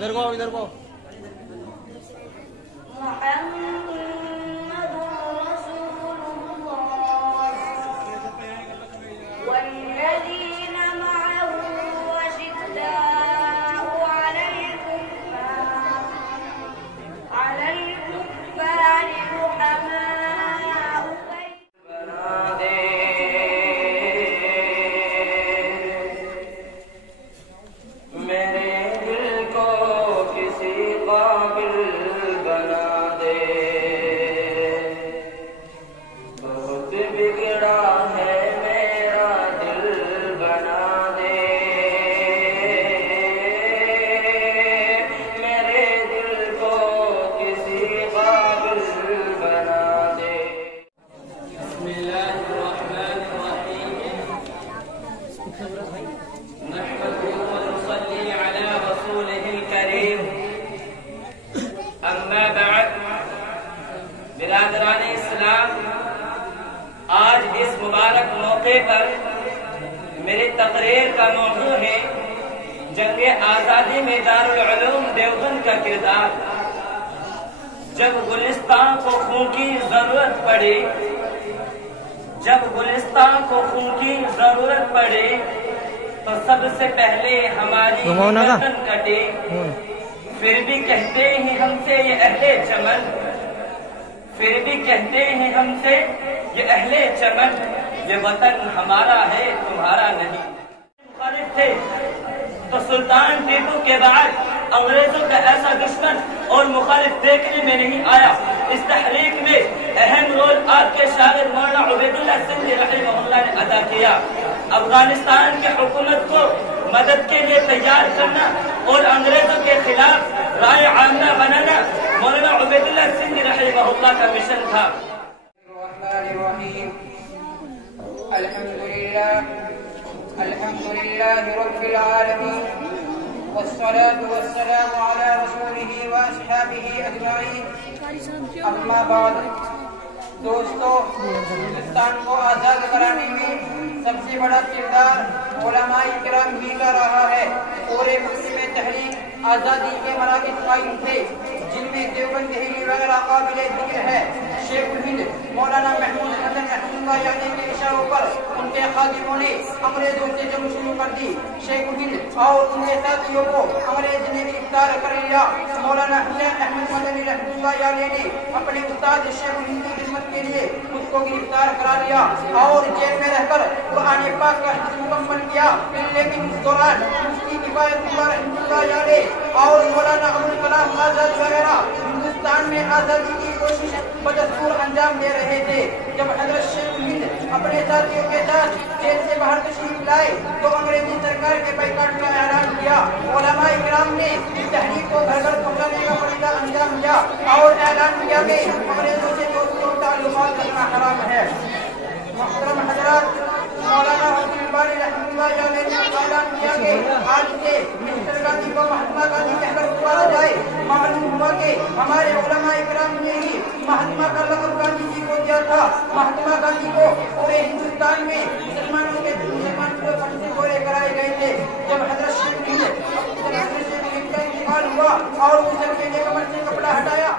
इधर को बिरादरान इस्लाम, आज इस मुबारक मौके पर मेरी तकरीर का मौजू है जंग आज़ादी में दारुल उलूम देवबंद का किरदार। जब गुलिस्तान को खून की जरूरत पड़ी, तो सबसे पहले हमारी गर्दन कटी। फिर भी कहते हैं हमसे ये अहले चमन, ये वतन हमारा है तुम्हारा नहीं। मुखालिफ थे तो सुल्तान टीपू के बाद अंग्रेजों का ऐसा दुश्मन और मुखालिफ देखने में नहीं आया। इस तहरीक में अहम रोल आपके शागिर्द मौलाना उबैदुल्लाह सिंधी रहमहुल्लाह ने अदा किया। अफगानिस्तान की हुकूमत को मदद के लिए तैयार करना और अंग्रेजों के खिलाफ राय आमना बनाना मौलाना उबैदुल्लाह सिंधी रहमहुल्लाह का मिशन था। अल्हम्दुलिल्लाह रब्बिल आलमीन वस्सलातु वस्सलामु अला रसूलिही व अस्हाबिही अजमाईन। अम्मा बाद, दोस्तों, हिंदुस्तान को आजाद कराने में सबसे बड़ा किरदार उलमाए किराम ही का रहा है। पूरे मुल्क में तहरीक आजादी के मराकिज़ कायम थे, जिनमें देवबंद दिल्ली वगैरह काबिल जिक्र है। शेख हिंद मौलाना महमूद हसन रहमतुल्लाह यानी के इशारों पर उनके खादिमों ने अंग्रेजों से जंग शुरू कर दी। शेख हिंद और उनके साथियों को अंग्रेज ने गिरफ्तार कर लिया। मौलाना हुसैन अहमद मदनी रहमतुल्लाह यानी ने अपने उस्ताद शेख हिंद की खिदमत के लिए उसको गिरफ्तार करा लिया और जेल में रहकर कुरान पाक का हिफ्ज़ मुकम्मल किया। लेकिन इस दौरान मुफ्ती किफायतुल्लाह रहमतुल्लाह यानी और मौलाना अबुल कलाम आजाद वगैरह हिंदुस्तान में आजादी की कोशिश बदस्तूर अंजाम दे रहे थे। जब हजरत शेख हिंद अपने साथियों के साथ जेल से बाहर तशरीफ लाए तो अंग्रेजी सरकार के बाइकाट का ऐलान किया। उलमाए किराम ने इस तहरीक को घर घर पहुंचाने का फरीदा अंजाम दिया और ऐलान किया कि अंग्रेजों से दोस्ती ताल्लुकात रखना हराम है। मुहतरम हजरात, मौलाना अब्दुल बारी रहमतुल्लाह अलैह ने ऐलान किया कि आज से मिस्टर गांधी को महात्मा गांधी कहकर पुकारा जाए। मालूम हुआ कि हमारे उलमाए किराम ने ही महात्मा का लक़ब गांधी जी को दिया था। महात्मा गांधी को पूरे हिंदुस्तान में मुसलमानों के फंसे गोरे कराए गए थे। जब हजरत शेख हिंद का इंतकाल हुआ और गुसल के लिए कमर से कपड़ा हटाया,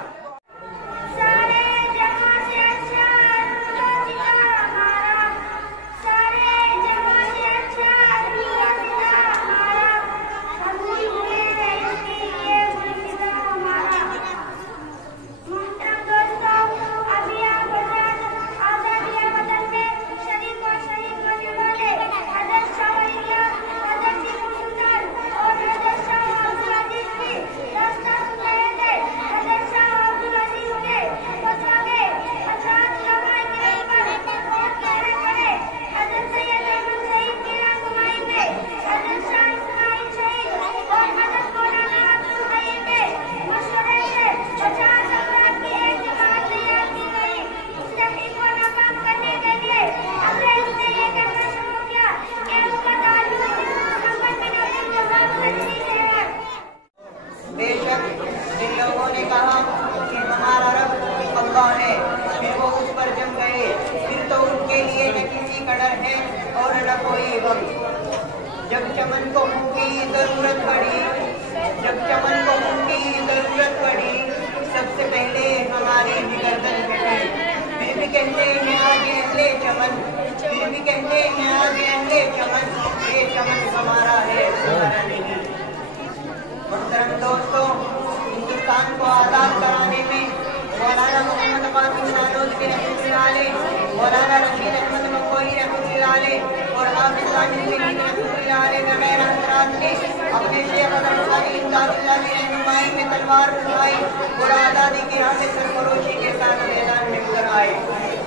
अंसारुल्लाह ने रहनुमाई में तलवार उठाई और आजादी के हाथ से सरफरोशी के साथ मैदान में उतर आए।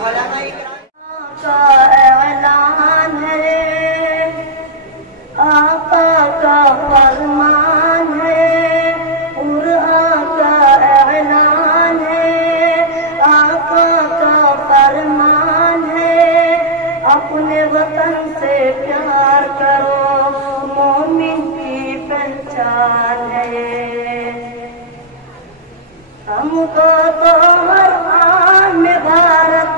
औलामा का ऐलान है, आका का फरमान है, कुरान का ऐलान है, आका का फरमान है, अपने वतन से प्यार करो, मोमिन की पहचान है। हमको तो हर आन में भारत,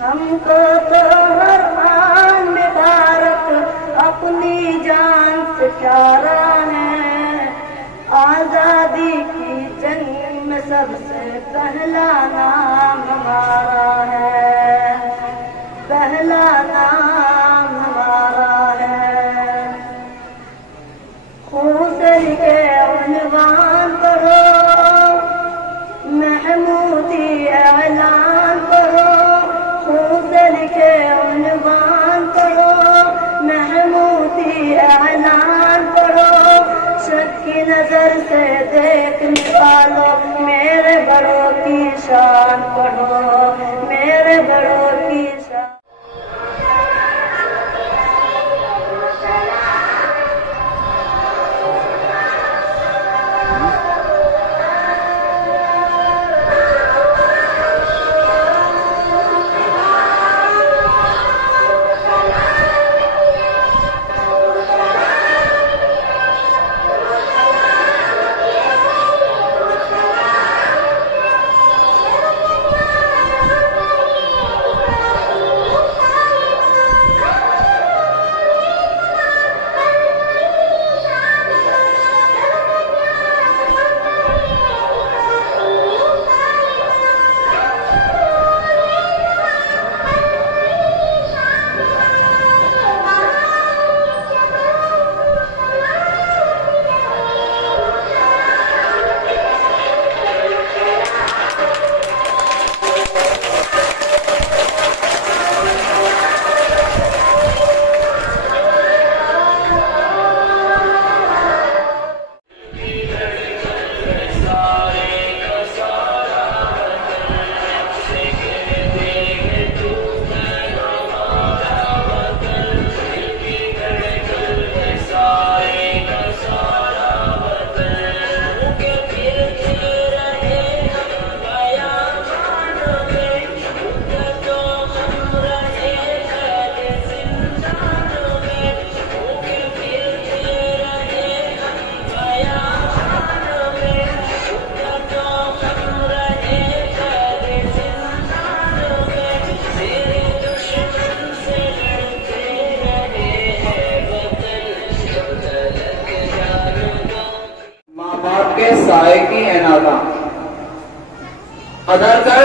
हमको तो हर आन में भारत अपनी जान से प्यारा है। आजादी की जंग में सबसे पहला नाम हमारा है, पहला नाम हमारा है। खूसर के उन्वान करो, महमूदी ऐलान करो, खूसर के उन्वान करो, महमूदी ऐलान करो। शक की नजर से देख निकालो, मेरे बड़ों की शान पढ़ो, मेरे बड़ों की शान। के साए की अनादा अदा कर,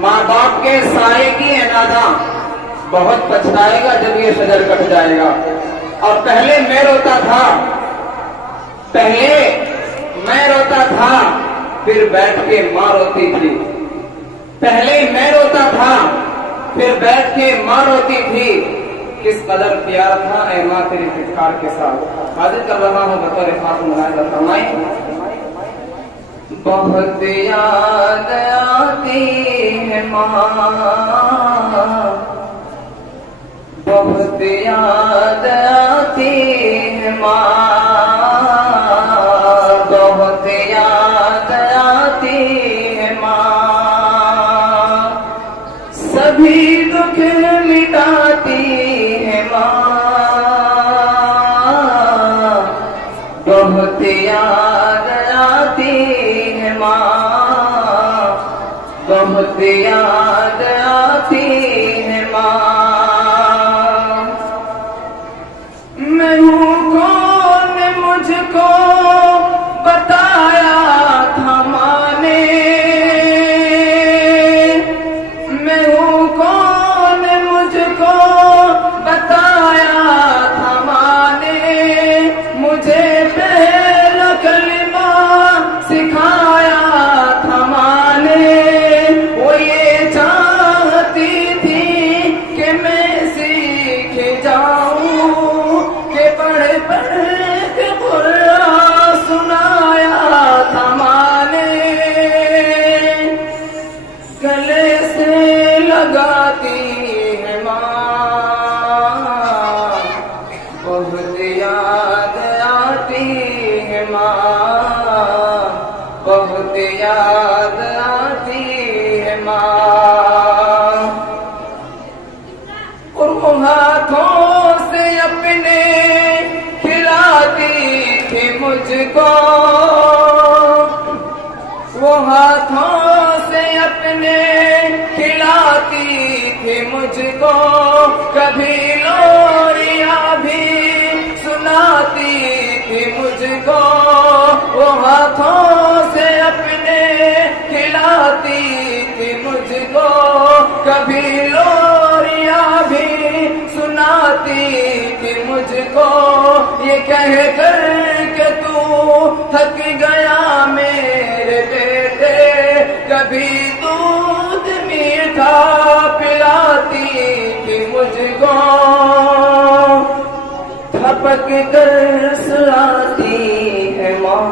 माँ बाप के साए की अनादा बहुत पछताएगा जब ये शजर कट जाएगा। और पहले मैं रोता था, पहले मैं रोता था, फिर बैठ के माँ रोती थी। पहले मैं रोता था, फिर बैठ के माँ रोती थी। किस कदर प्यार था ऐ माँ तेरी फिटकार के साथ। हाजिर कर रहा हूँ बतौर खास मुलाहिजा फरमाएं। बहुत याद आती है माँ, बहुत याद आती है माँ, बहुत याद आती है माँ। सभी दुख मिटाती है माँ, बहुत याद आती है माँ, बहुत याद आती है माँ। मैं हूँ कौन मुझको बताया था माँ ने, मैं हूँ कौन मुझको बताया था माँ ने। मुझे पहला कलमा सिखाया था माँ ने। वो ये चाहती थी मुझको, वो हाथों से अपने खिलाती थी मुझको, कभी लोरियां भी सुनाती थी मुझको, वो हाथों से अपने खिलाती थी मुझको, कभी लोरियां भी सुनाती थी मुझको, ये कह कर के तू थक गया मेरे बेटे, कभी दूध मीठा पिलाती थी मुझको, थपक कर सुलाती है माँ,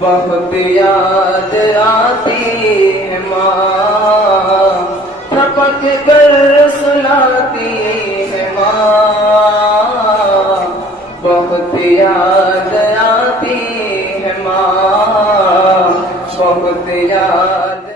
बहुत याद आती है माँ, थपक कर सुलाती है माँ, बहुत याद आती है माँ, बहुत याद।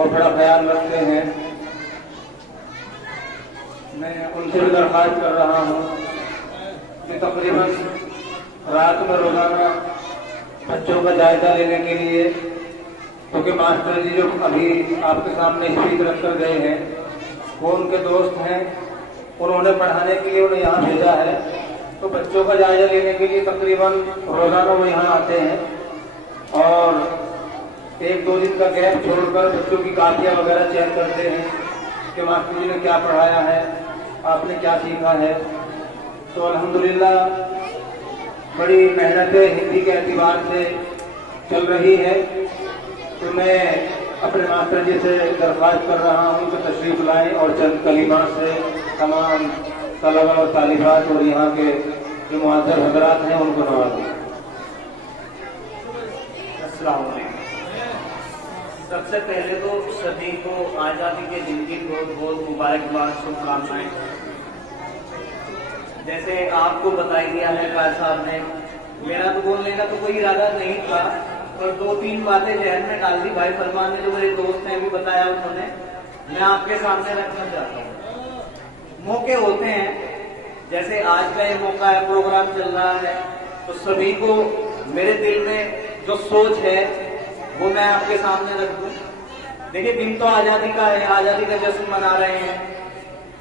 और बड़ा ख्याल रखते हैं। मैं उनसे भी दरख्वास्त कर रहा हूँ कि तकरीबन रात में रोजाना बच्चों का जायजा लेने के लिए, क्योंकि मास्टर जी जो अभी आपके सामने स्पीच रखकर गए हैं वो उनके दोस्त हैं, उन्होंने पढ़ाने के लिए उन्हें यहाँ भेजा है, तो बच्चों का जायजा लेने के लिए तकरीबन रोजाना वो यहाँ आते हैं और एक दो दिन का गैप छोड़कर बच्चों की कापियाँ वगैरह चेक करते हैं कि मास्टर जी ने क्या पढ़ाया है, आपने क्या सीखा है। तो अल्हम्दुलिल्लाह बड़ी मेहनतें हिंदी के एतबार से चल रही है। तो मैं अपने मास्टर जी से दरख्वास्त कर रहा हूँ कि तशरीफ लाएं और चंद कलिमा से तमाम तलबा और तालिबात और यहाँ के जो मुअज़्ज़र हज़रात हैं उनको नवाजें। सलाम अलैकुम। सबसे पहले तो सभी को आज़ादी के दिन की बहुत बहुत मुबारकबाद, शुभकामनाएं। जैसे आपको बताया गया है काज साहब ने, मेरा तो बोलने का तो कोई इरादा नहीं था, पर 2-3 बातें जहन में डाल दी भाई फरमान ने, जो मेरे दोस्त हैं भी बताया उन्होंने, मैं आपके सामने रखना चाहता हूँ। मौके होते हैं, जैसे आज का ये मौका है, प्रोग्राम चल रहा है, तो सभी को मेरे दिल में जो सोच है वो मैं आपके सामने रख दूं। देखिए, दिन तो आजादी का है, आजादी का जश्न मना रहे हैं,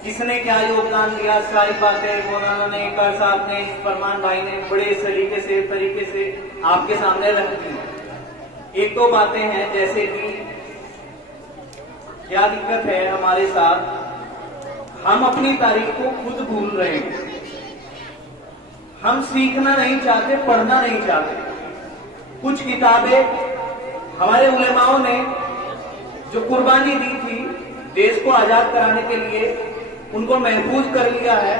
किसने क्या योगदान दिया, सारी बातें मौलाना ने, कार साहब ने, फरमान भाई ने बड़े तरीके से आपके सामने रख दी। एक दो बातें हैं, जैसे कि क्या दिक्कत है हमारे साथ, हम अपनी तारीख को खुद भूल रहे हैं। हम सीखना नहीं चाहते, पढ़ना नहीं चाहते। कुछ किताबें हमारे उलेमाओं ने जो कुर्बानी दी थी देश को आजाद कराने के लिए, उनको महफूज कर लिया है,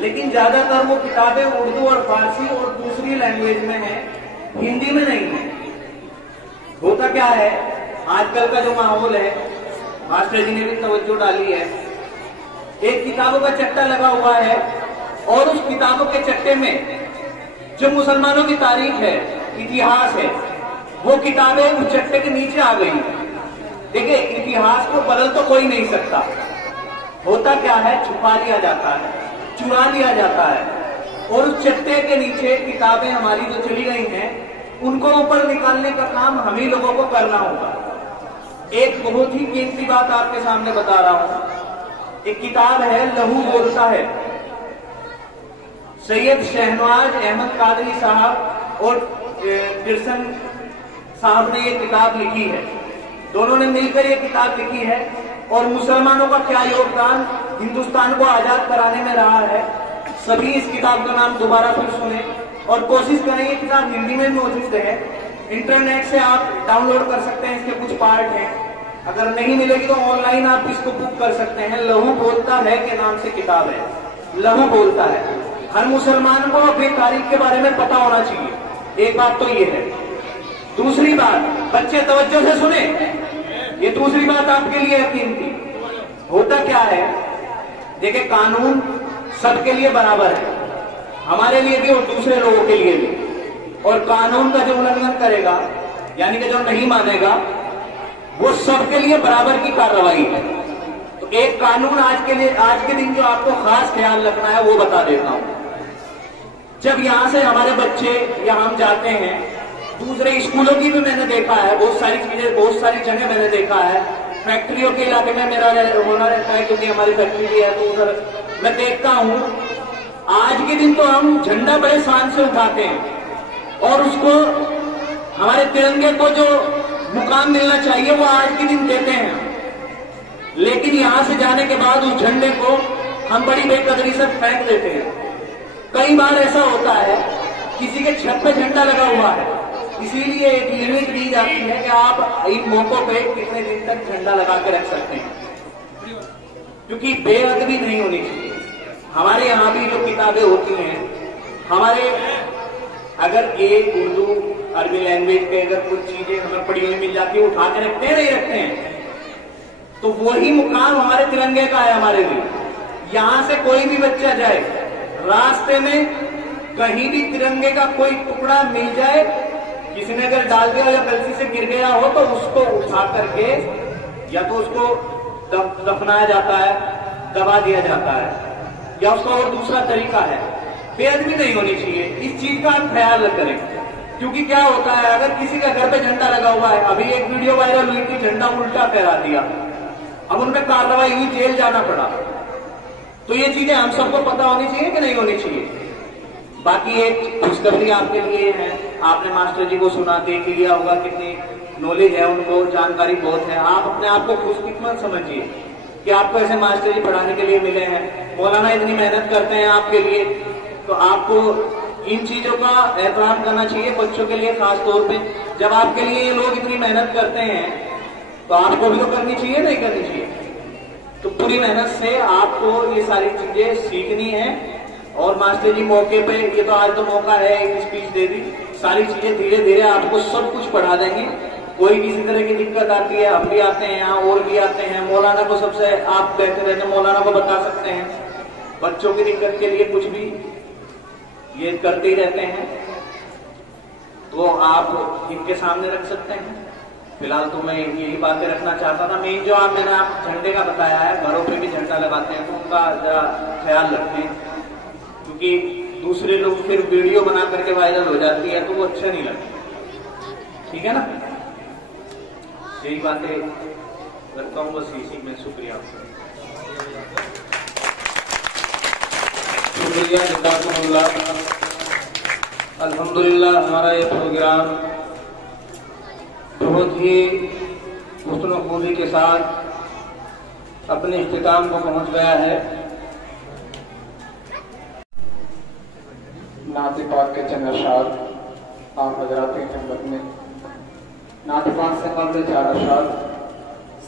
लेकिन ज्यादातर वो किताबें उर्दू और फारसी और दूसरी लैंग्वेज में है, हिंदी में नहीं है। होता क्या है, आजकल का जो माहौल है, मास्टर जी ने भी तवज्जो डाली है, एक किताबों का चट्टा लगा हुआ है और उस किताबों के चट्टे में जो मुसलमानों की तारीख है, इतिहास है, वो किताबें उस चट्टे के नीचे आ गई। देखिए, इतिहास को बदल तो कोई नहीं सकता। होता क्या है, छुपा लिया जाता है, चुरा लिया जाता है, और उस चट्टे के नीचे किताबें हमारी जो चली गई हैं, उनको ऊपर निकालने का काम हम ही लोगों को करना होगा। एक बहुत ही कीमती बात आपके सामने बता रहा हूं। एक किताब है, लहू बोलता है, सैयद शहनवाज अहमद कादरी साहब और तिरसन साहब ने ये किताब लिखी है। दोनों ने मिलकर ये किताब लिखी है, और मुसलमानों का क्या योगदान हिंदुस्तान को आजाद कराने में रहा है। सभी इस किताब का नाम दोबारा फिर सुने और कोशिश करें। ये किताब हिंदी में मौजूद है, इंटरनेट से आप डाउनलोड कर सकते हैं, इसके कुछ पार्ट हैं। अगर नहीं मिलेगी तो ऑनलाइन आप इसको बुक कर सकते हैं। लहू बोलता है के नाम से किताब है, लहू बोलता है। हर मुसलमान को अपनी तारीख के बारे में पता होना चाहिए, एक बात तो ये है। दूसरी बात, बच्चे तवज्जो से सुने, ये दूसरी बात आपके लिए यकीन थी। होता क्या है, देखिए, कानून सबके लिए बराबर है, हमारे लिए भी और दूसरे लोगों के लिए भी। और कानून का जो उल्लंघन करेगा, यानी कि जो नहीं मानेगा, वो सबके लिए बराबर की कार्रवाई है। तो एक कानून आज के दिन जो आपको खास ख्याल रखना है, वो बता देता हूं। जब यहां से हमारे बच्चे या हम जाते हैं, दूसरे स्कूलों की भी मैंने देखा है, बहुत सारी चीजें, बहुत सारी जगह मैंने देखा है। फैक्ट्रियों के इलाके में मेरा होना रहता है, क्योंकि हमारी फैक्ट्री भी है, तो उधर मैं देखता हूं। आज के दिन तो हम झंडा बड़े शान से उठाते हैं, और उसको, हमारे तिरंगे को जो मुकाम मिलना चाहिए वो आज के दिन देते हैं। लेकिन यहां से जाने के बाद उस झंडे को हम बड़ी बेकदरी से फेंक देते हैं। कई बार ऐसा होता है, किसी के छत पे झंडा लगा हुआ है, इसीलिए एक लिमिट दी जाती है कि आप इन मौकों पे कितने दिन तक झंडा लगा के रख सकते हैं, क्योंकि बेअदबी नहीं होनी चाहिए। हमारे यहाँ भी जो किताबें होती हैं, हमारे अगर एक उर्दू अरबी लैंग्वेज के अगर कुछ चीजें हमें पढ़ी हुई मिल जाती है, उठा के रखते हैं, नहीं रखते हैं, तो वही मुकाम हमारे तिरंगे का है हमारे लिए। यहां से कोई भी बच्चा जाए, रास्ते में कहीं भी तिरंगे का कोई टुकड़ा मिल जाए, किसी ने अगर डाल दिया या गलती से गिर गया हो, तो उसको उठा करके या तो उसको दफनाया जाता है, दबा दिया जाता है, या उसका और दूसरा तरीका है। बेअदबी नहीं होनी चाहिए, इस चीज का आप ख्याल करें। क्योंकि क्या होता है, अगर किसी का घर पे झंडा लगा हुआ है, अभी एक वीडियो वायरल हुई थी, झंडा उल्टा फहरा दिया, अब उनमें कार्रवाई हुई, जेल जाना पड़ा। तो ये चीजें हम सबको पता होनी चाहिए कि नहीं होनी चाहिए। बाकी एक खुशखबरी आपके लिए है, आपने मास्टर जी को सुना, देख लिया होगा, कितनी नॉलेज है उनको, जानकारी बहुत है। आप अपने आप को खुशकिस्मत समझिए कि आपको ऐसे मास्टर जी पढ़ाने के लिए मिले हैं। मौलाना इतनी मेहनत करते हैं आपके लिए, तो आपको इन चीजों का एहतराम करना चाहिए, बच्चों के लिए खास तौर पे। जब आपके लिए ये लोग इतनी मेहनत करते हैं, तो आपको भी तो करनी चाहिए, नहीं करनी चाहिए? तो पूरी मेहनत से आपको ये सारी चीजें सीखनी है। और मास्टर जी मौके पे, ये तो आज तो मौका है, एक स्पीच दे दी, सारी चीजें धीरे धीरे आपको सब कुछ पढ़ा देंगे। कोई किसी तरह की दिक्कत आती है, हम भी आते हैं यहाँ और भी आते हैं। मौलाना को सबसे आप बैठे रहते मौलाना को बता सकते हैं। बच्चों की दिक्कत के लिए कुछ भी ये करते ही रहते हैं, तो आप इनके सामने रख सकते हैं। फिलहाल तो मैं यही बातें रखना चाहता था। मेन जो मैंने आप झंडे का बताया है, घरों पे भी झंडा लगाते हैं, तो उनका जरा ख्याल रखें, क्योंकि दूसरे लोग फिर वीडियो बना करके वायरल हो जाती है तो वो अच्छा नहीं लगता। ठीक है ना, यही बातें करता हूँ बस इसी में। शुक्रिया आपका, शुक्रिया जज़ाकुमुल्लाह। अल्हम्दुलिल्लाह हमारा ये प्रोग्राम बहुत ही हुस्न व खूबी के साथ अपने इख्तिताम को पहुंच गया है। नात पाक के चंद अशआर आप हजरात की खिदमत में नात पाक से कबल 4 अशआर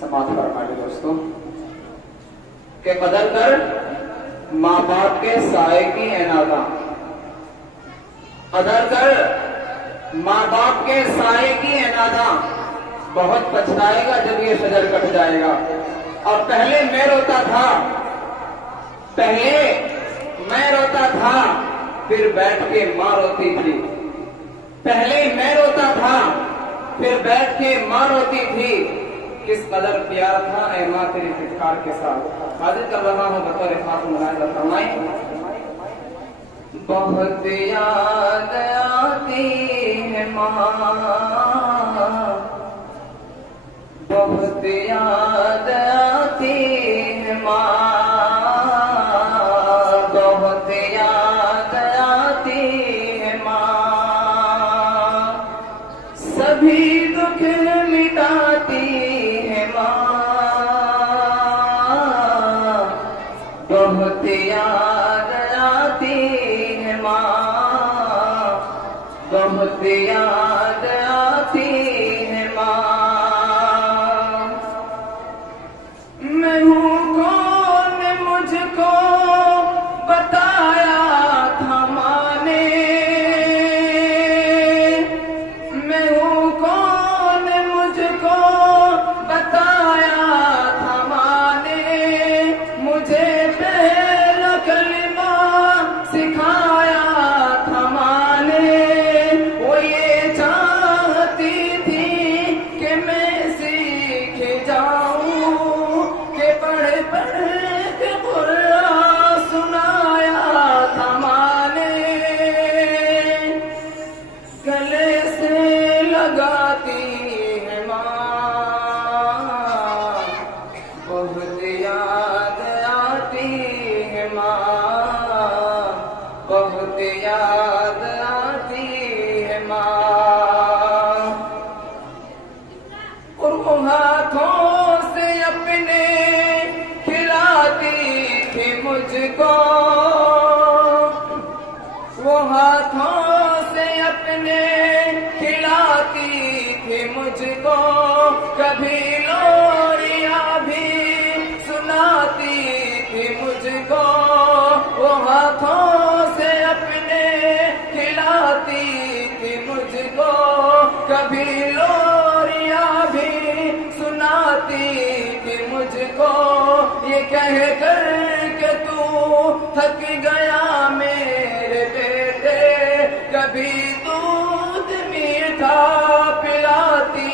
समाप्त फरमाइए दोस्तों। के कदर कर माँ बाप के साए की एनादा, कदर कर माँ बाप के साए की एनादा, बहुत पछताएगा जब ये शजर कट जाएगा। और पहले मैं रोता था, पहले मैं रोता था, फिर बैठ के माँ रोती थी। पहले मैं रोता था, फिर बैठ के माँ रोती थी। किस कदर प्यार था ऐ माँ तेरी फिटकार के साथ। हाजिर कर रहा हूँ बतौर खास मुलाहिजा फरमाएं। बहुत याद आती है माँ, बहुत याद आती है माँ, बहुत याद आती है माँ, सभी दुख मिटाती है माँ, बहुत याद आती है माँ, बहुत याद आती है माँ। मैं हूँ कौन मुझको बताया था माँ ने, मैं हूँ कौन मुझको बताया था माँ ने, मुझे पहला कलमा सिखाया था माँ ने। वो ये चाहती थी कि मैं सीख जाऊं, के पढ़ पढ़ के कुरान सुनाया था माँ ने। गले से लगाती है माँ, बहुत याद आती है माँ, बहुत याद आती है माँ। और वो हाथों से अपने खिलाती थी मुझको, वो हाथों से अपने खिलाती थी मुझको, कभी लोरियां भी सुनाती थी मुझको, वो हाथों से अपने खिलाती थी मुझको, कभी लोरियां भी सुनाती थी मुझको। ये कह कर के तू थक गया मेरे बेटे, कभी दूध मीठा पिलाती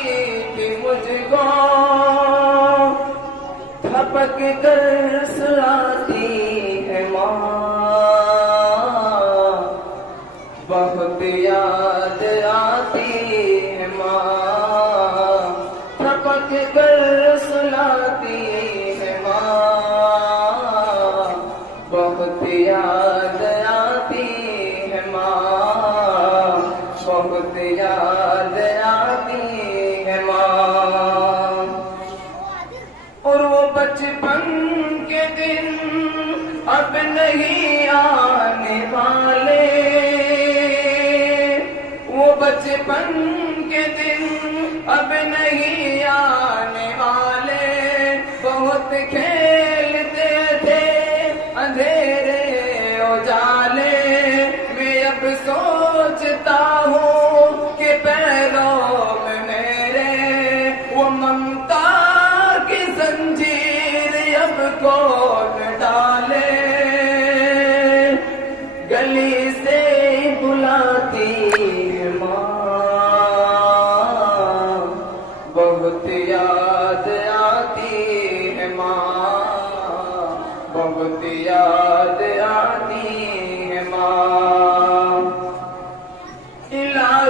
थी मुझको, थपक कर सुलाती है माँ, बहुत याद आती है माँ, थपक कर सुलाती है माँ, बहुत याद आती है माँ, बहुत याद आती है माँ। और वो बचपन के दिन अब नहीं आने वाले, वो बचपन के दिन अब नहीं आने वाले। बहुत खेलते थे अंधेरे उजाले, मैं अब सोचता हूँ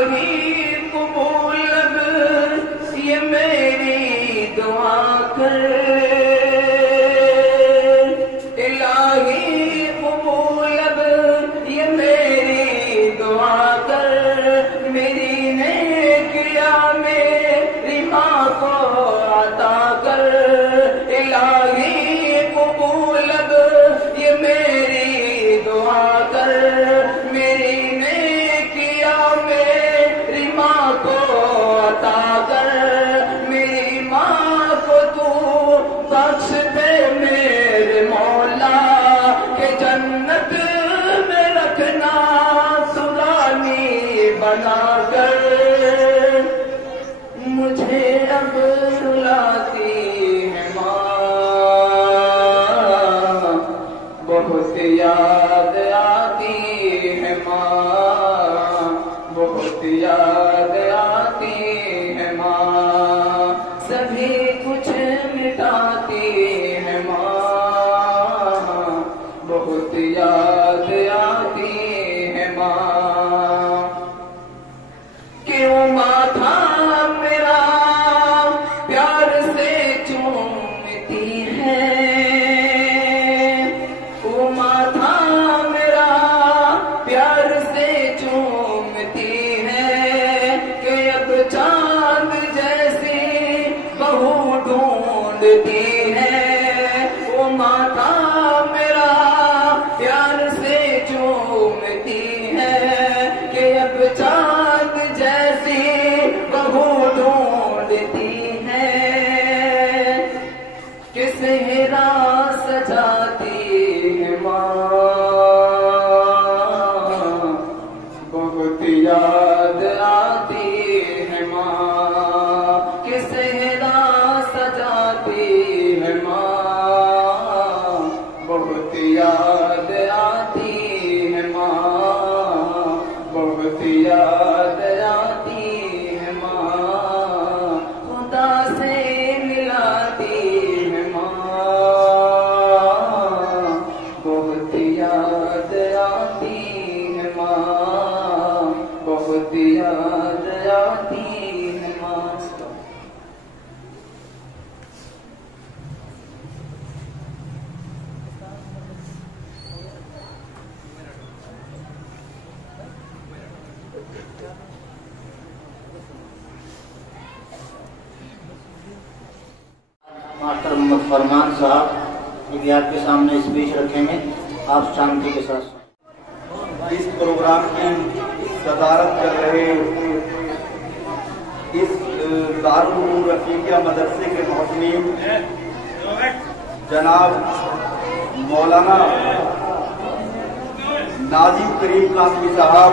इलाही कबूल ये मेरी दुआ कर, इलाही कबूल ये मेरी दुआ कर, मेरी नेकिया मेरी माँ को अता कर, इलाही कबूल ये मेरी दुआ कर, मेरी नेकिया मेरी माँ को अता कर, मेरी माँ को तू बख्श दे मेरे मौला, के जन्नत में रखना सुरानी बना कर, मुझे अब रुलाती है माँ, बहुत याद आती है माँ, बहुत याद आती है माँ, सभी कुछ मिटाती है माँ, बहुत याद आती है माँ। क्यों माथा मेरा प्यार से चूमती है, वो माथा मेरा प्यार से चूमती है, कि अब चांद जैसी बहू ढूंढती है, वो माथा मेरा प्यार से चूमती है, कि अब चांद जैसी बहू ढूंढती है, कि सेहरा सजाती है माँ, बहुत याद आती है माँ, कि सेहरा सजाती है माँ, बहुत याद आती है माँ, बहुत याद आती है माँ, खुदा से मिलाती है माँ, बहुत याद आती है माँ, बहुत याद आती है माँ। मास्टर मोहम्मद फरमान साहब विद्यार्थियों आपके सामने स्पीच रखेंगे, आप शांति के साथ सुनें। इस प्रोग्राम की सदारत कर रहे इस दारुल उलूम रफीकिया मदरसे के मोहतमीम जनाब मौलाना नाजिम करीम कासमी साहब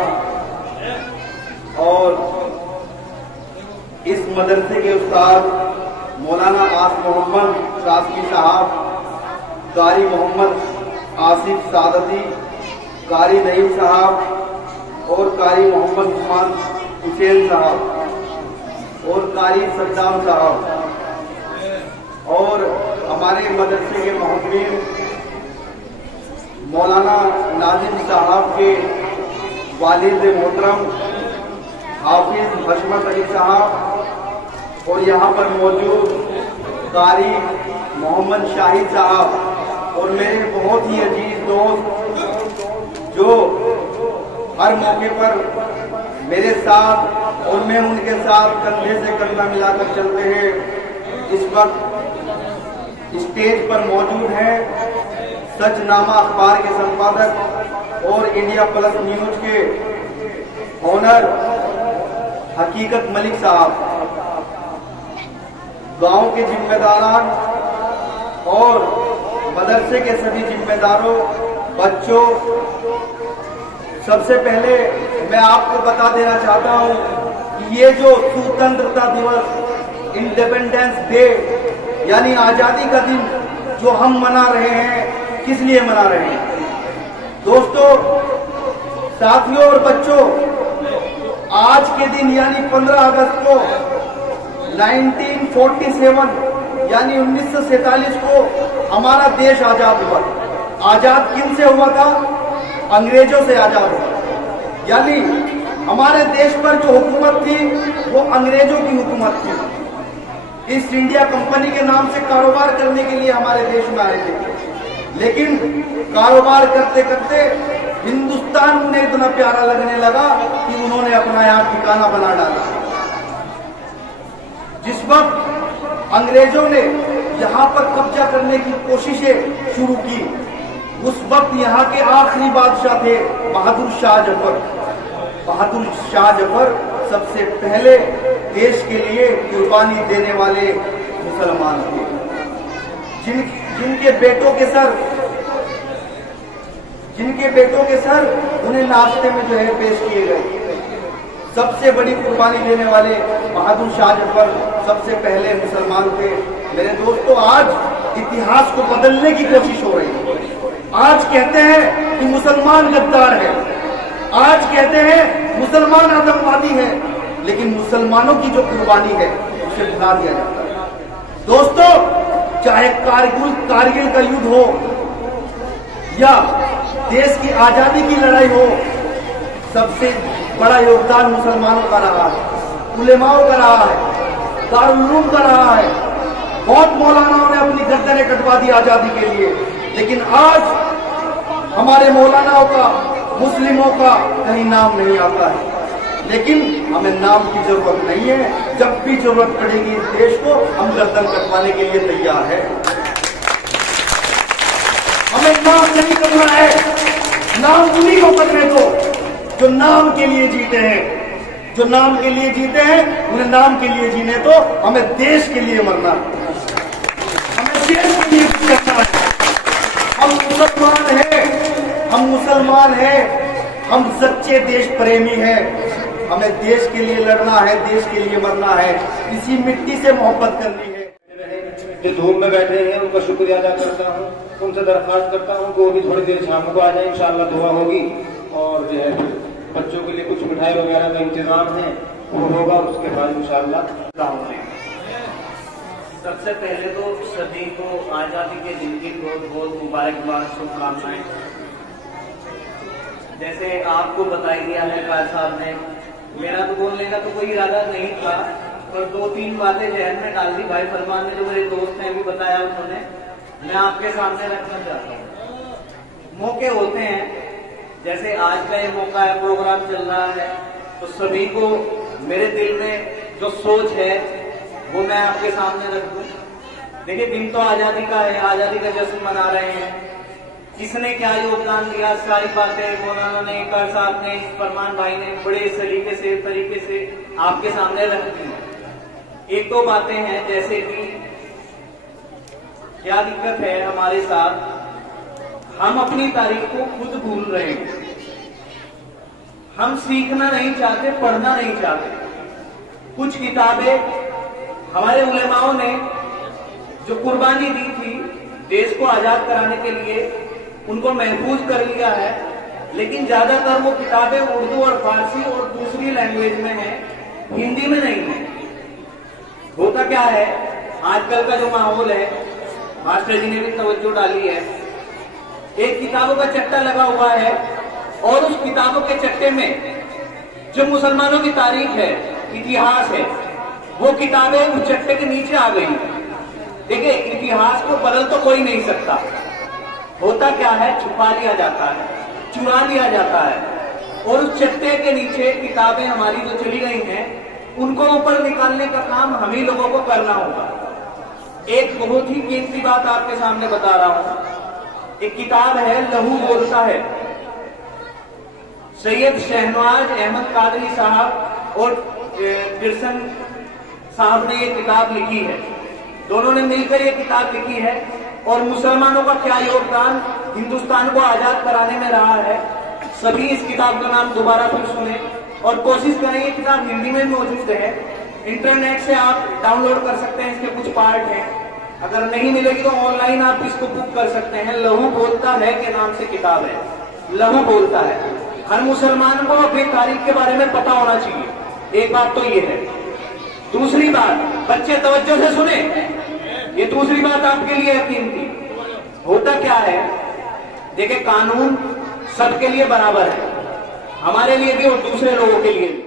और इस मदरसे के उस्ताद मौलाना आसिफ मोहम्मद कासमी साहब, कारी मोहम्मद आसिफ सादती, कारी नईम साहब और कारी मोहम्मद उस्मान हुसैन साहब और कारी सद्दाम साहब और हमारे मदरसे के मोहतमीम मौलाना नाजिम साहब के वालिद मोहतरम हाफिज हशमत अली साहब और यहाँ पर मौजूद कारी मोहम्मद शाहिद साहब और मेरे बहुत ही अजीज दोस्त जो हर मौके पर मेरे साथ और मैं उनके साथ कंधे से कंधा मिलाकर चलते हैं, इस वक्त स्टेज पर मौजूद हैं सचनामा अखबार के संपादक और इंडिया प्लस न्यूज के ऑनर हकीकत मलिक साहब, गांव के जिम्मेदारान और मदरसे के सभी जिम्मेदारों, बच्चों, सबसे पहले मैं आपको बता देना चाहता हूं कि ये जो स्वतंत्रता दिवस, इंडिपेंडेंस डे यानी आजादी का दिन जो हम मना रहे हैं, किस लिए मना रहे हैं दोस्तों, साथियों और बच्चों, आज के दिन यानी 15 अगस्त को 1947 यानी 1947 को हमारा देश आजाद हुआ। आजाद किन से हुआ था? अंग्रेजों से आजाद हुआ। यानी हमारे देश पर जो हुकूमत थी वो अंग्रेजों की हुकूमत थी। ईस्ट इंडिया कंपनी के नाम से कारोबार करने के लिए हमारे देश में आए थे, लेकिन कारोबार करते करते हिंदुस्तान उन्हें इतना प्यारा लगने लगा कि उन्होंने अपना यहाँ ठिकाना बना डाला। जिस वक्त अंग्रेजों ने यहाँ पर कब्जा करने की कोशिशें शुरू की, उस वक्त यहाँ के आखिरी बादशाह थे बहादुर शाह जफर। बहादुर शाह जफर सबसे पहले देश के लिए कुर्बानी देने वाले मुसलमान थे, जिनके बेटों के सर उन्हें नाश्ते में जो है पेश किए गए। सबसे बड़ी कुर्बानी देने वाले बहादुर शाह जफर सबसे पहले मुसलमान थे। मेरे दोस्तों, आज इतिहास को बदलने की कोशिश हो रही है। आज कहते हैं कि मुसलमान गद्दार है, आज कहते हैं मुसलमान आतंकवादी है, लेकिन मुसलमानों की जो कुर्बानी है उसे भुला दिया जाता है। दोस्तों, चाहे कारगिल का युद्ध हो या देश की आजादी की लड़ाई हो, सबसे बड़ा योगदान मुसलमानों का रहा है, उलेमाओं का रहा है, दारुल उलूम का रहा है। बहुत मौलानाओं ने अपनी गर्दनें कटवा दी आजादी के लिए, लेकिन आज हमारे मौलानाओं का, मुस्लिमों का कहीं नाम नहीं आता है। लेकिन हमें नाम की जरूरत नहीं है, जब भी जरूरत पड़ेगी इस देश को हम गर्दन कटवाने के लिए तैयार है। हमें नाम नहीं करना है, नाम उन्हीं को करने दो जो नाम के लिए जीते हैं। जो नाम के लिए जीते हैं उन्हें नाम के लिए जीने दो। हमें देश के लिए मरना, हमें देश के लिए करना है। हम मुसलमान हैं, हम मुसलमान हैं, हम सच्चे देश प्रेमी हैं। हमें देश के लिए लड़ना है, देश के लिए मरना है, इसी मिट्टी से मोहब्बत करनी है। जो धूप में बैठे हैं उनका शुक्रिया अदा करता हूँ, उनसे दरख्वास्त करता हूँ कि वो भी थोड़ी देर शाम को आ जाए, इंशाअल्लाह दुआ होगी और जो है बच्चों के लिए कुछ मिठाई वगैरह का इंतजाम है वो होगा, उसके बाद इंशाअल्लाह। सबसे पहले तो सभी को आजादी के दिन की बहुत बहुत मुबारकबाद, शुभकामनाएं। जैसे आपको बताया गया है काज साहब ने, मेरा तो बोलने का तो कोई इरादा नहीं था, पर दो तीन बातें जहन में डाल दी भाई फरमान ने, जो मेरे दोस्त ने भी बताया उन्होंने, मैं आपके सामने रखना चाहता हूँ। मौके होते हैं, जैसे आज का ये मौका है, प्रोग्राम चल रहा है, तो सभी को मेरे दिल में जो सोच है वो मैं आपके सामने रख दूं। देखिए, दिन तो आजादी का है, आजादी का जश्न मना रहे हैं, किसने क्या योगदान दिया, सारी बातें मौलाना ने, कार साहब ने, फरमान भाई ने बड़े सलीके से, तरीके से आपके सामने रख दी। एक दो बातें हैं, जैसे कि क्या दिक्कत है हमारे साथ, हम अपनी तारीख को खुद भूल रहे हैं। हम सीखना नहीं चाहते, पढ़ना नहीं चाहते। कुछ किताबें हमारे उलेमाओं ने जो कुर्बानी दी थी देश को आजाद कराने के लिए, उनको महफूज कर लिया है, लेकिन ज्यादातर वो किताबें उर्दू और फारसी और दूसरी लैंग्वेज में है, हिंदी में नहीं है। होता क्या है, आजकल का जो माहौल है, मास्टर जी ने भी तवज्जो डाली है, एक किताबों का चट्टा लगा हुआ है और उस किताबों के चट्टे में जो मुसलमानों की तारीख है, इतिहास है, वो किताबें उस चट्टे के नीचे आ गई। देखिए, इतिहास को बदल तो कोई नहीं सकता। होता क्या है, छुपा लिया जाता है, चुरा लिया जाता है, और उस चट्टे के नीचे किताबें हमारी जो चली गई हैं उनको ऊपर निकालने का काम हम ही लोगों को करना होगा। एक बहुत ही कीमती बात आपके सामने बता रहा हूं। एक किताब है, लहू बोलता है, सैयद शहनवाज अहमद कादरी साहब और तिरसन साहब ने ये किताब लिखी है। दोनों ने मिलकर ये किताब लिखी है, और मुसलमानों का क्या योगदान हिंदुस्तान को आजाद कराने में रहा है। सभी इस किताब का नाम दोबारा फिर सुने और कोशिश करें। ये किताब हिंदी में मौजूद है, इंटरनेट से आप डाउनलोड कर सकते हैं, इसके कुछ पार्ट हैं। अगर नहीं मिलेगी तो ऑनलाइन आप इसको बुक कर सकते हैं। लहू बोलता है के नाम से किताब है, लहू बोलता है। हर मुसलमान को अपनी तारीख के बारे में पता होना चाहिए। एक बात तो ये है। दूसरी बात, बच्चे तवज्जो से सुने, ये दूसरी बात आपके लिए यकीन थी। होता क्या है, देखिए, कानून सबके लिए बराबर है। हमारे लिए भी और दूसरे लोगों के लिए भी।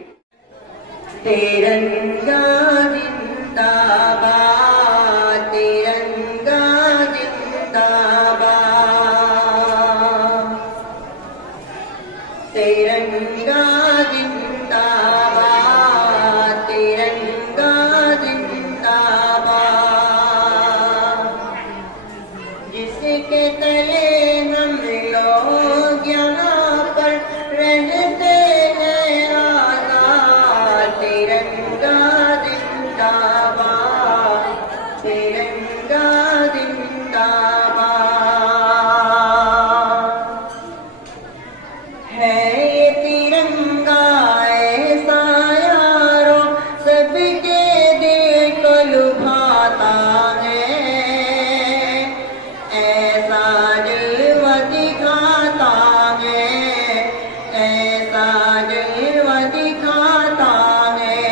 तिरंगा जिंदाबाद, तिरंगा जिंदाबाद, तिरंगा जिंदाबाद, तिरंगा जिंदाबाद। जिसके तले हम लोग यहाँ पर रहते हैं आज़ाद, तिरंगा जिंदाबाद, तिरंगा जिंदाबाद। है ये तिरंगा ऐसा यारो सबके दिल को लुभाता है, ऐसा जलवा दिखाता है, ऐसा जलवा दिखाता है।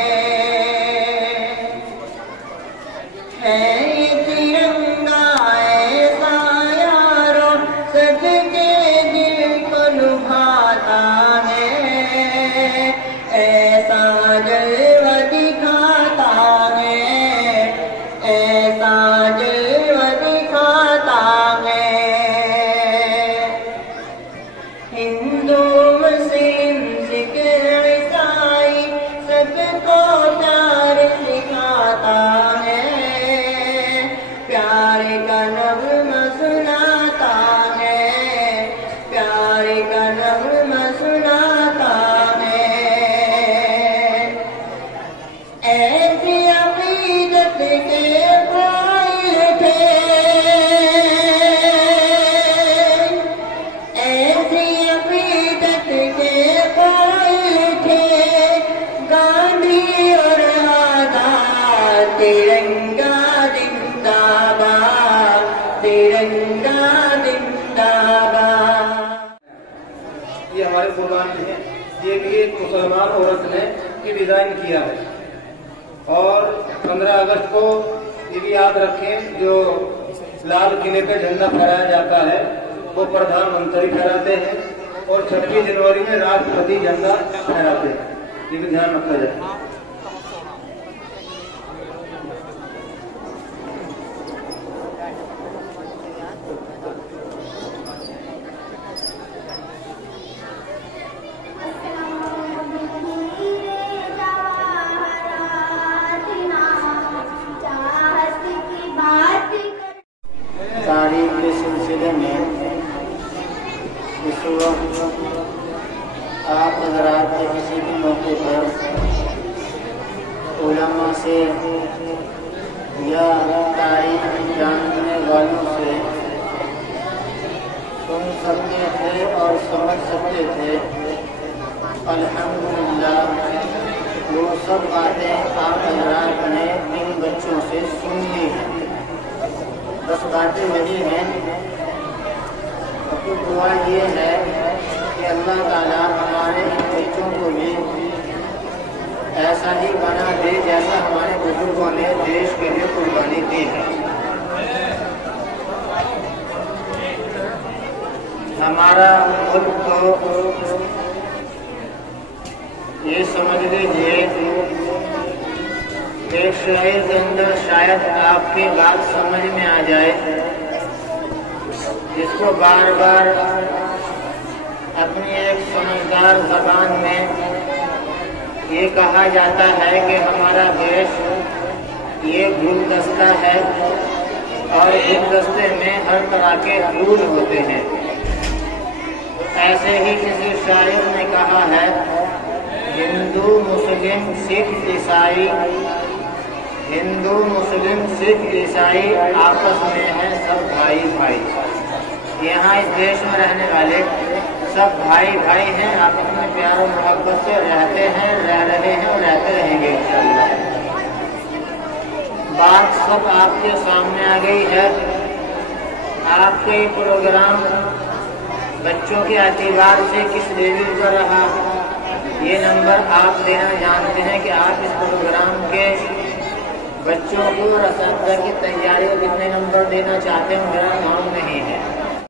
है ये तिरंगा ऐसा यारो सबके दिल को लुभाता है, ऐसा जलवा दिखाता है, ऐसा जलवा दिखाता है। हिंदू मुस्लिम सिख ईसाई सबको प्यार सिखाता है, प्यार का नग़्मा सुनाता है, प्यार का नग़्मा सुनाता है। ऐसी अक़ीदत के कायल थे, ऐसी अक़ीदत के कायल थे गांधी और आज़ाद, तिरंगा जिंदाबाद, तिरंगा जिंदाबाद। ये हमारे कुर्बानी है। ये भी एक मुसलमान औरत ने ये डिजाइन किया है। और 15 अगस्त को ये भी याद रखें, जो लाल किले पे झंडा फहराया जाता है वो प्रधानमंत्री फहराते हैं, और 26 जनवरी में राष्ट्रपति झंडा फहराते हैं। ये भी ध्यान रखा जाए। तारीख के सिलसिले में इस वक्त आप हज़रात के किसी भी मौके पर उलमा से या तारीख जानने वालों से सुन सकते थे और समझ सकते थे। अल्हम्दुलिल्लाह वो सब बातें आप हज़रात ने इन बच्चों से सुन ली हैं। बस बातें वही हैं, तो दुआ ये है कि अल्लाह ताला हमारे इन बच्चों को भी ऐसा ही बना दे जैसा हमारे बुजुर्गों ने देश के लिए कुर्बानी दी है। हमारा मुल्क तो ये समझ लीजिए एक शायर के अंदर शायद आपकी बात समझ में आ जाए, जिसको बार बार अपनी एक समझदार जबान में ये कहा जाता है कि हमारा देश ये गुलदस्ता है और गुलदस्ते में हर तरह के फूल होते हैं। ऐसे ही किसी शायर ने कहा है, हिंदू मुस्लिम सिख ईसाई, हिंदू मुस्लिम सिख ईसाई आपस में हैं सब भाई भाई। यहाँ इस देश में रहने वाले सब भाई भाई हैं, आपस में प्यार और मोहब्बत से रहते हैं, रह रहे हैं और रहते रहेंगे इंशाअल्लाह। बात सब आपके सामने आ गई है। आपके प्रोग्राम बच्चों के एतबार से किस लेवल पर रहा, ये नंबर आप देना जानते हैं कि आप इस प्रोग्राम के बच्चों को रसद की तैयारी कितने नंबर देना चाहते हैं, मेरा नाम नहीं है।